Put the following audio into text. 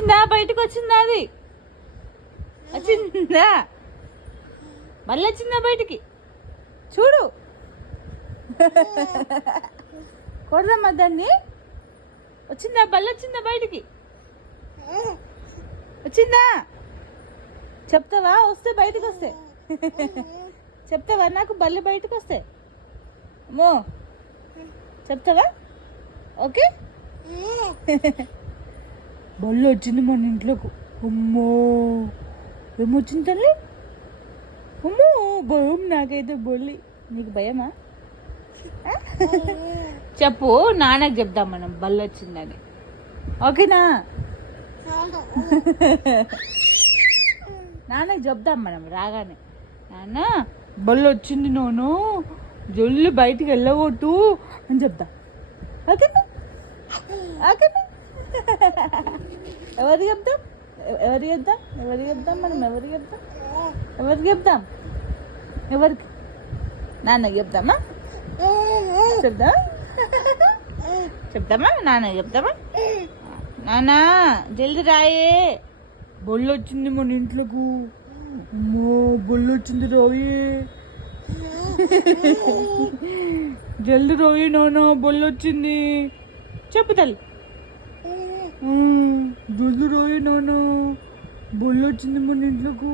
వచ్చిందా? బయటకు వచ్చిందా? అది వచ్చిందా? మళ్ళీ వచ్చిందా బయటికి? చూడు. కొడదామా దాన్ని? వచ్చిందా? బల్ల వచ్చిందా బయటికి? వచ్చిందా? చెప్తావా? వస్తే బయటకు వస్తే చెప్తావా? నాకు బల్లి బయటకు వస్తే అమ్మో చెప్తావా? ఓకే. బల్లి వచ్చింది మన ఇంట్లోకి. అమ్మో ఏమొచ్చింది తల్లి? అమ్మో భయం నాకైతే. బొల్లి నీకు భయమా? చెప్పు, నాన్నకు చెప్దాం మనం బల్లి వచ్చిందని. ఓకేనా? నాన్నకు చెప్దాం మనం రాగానే. నాన్న బల్లి వచ్చింది నోను, జల్లి బయటికి వెళ్ళగొట్టు అని చెప్దాం. ఓకేనా? ఓకేనా? ఎవరికి చెప్తాం? ఎవరికి చెప్తాం? ఎవరికి చెప్తాం మనం? ఎవరికి చెప్తాం? ఎవరికి చెప్తాం? ఎవరికి? నాన్నకి చెప్తామా? చెప్తామా? చెప్తామా? నాన్నకి చెప్తామా? నాన్న జల్ది రాయే, బొల్లు వచ్చింది మన ఇంట్లోకు. అమ్మో బొల్లు వచ్చింది రాయే, జల్ది రాయి నాన్న, బొల్లు వచ్చింది. చెప్పు తల్లి. జల్ది రాయి నాన్న, బొల్లు వచ్చింది మన ఇంట్లోకు.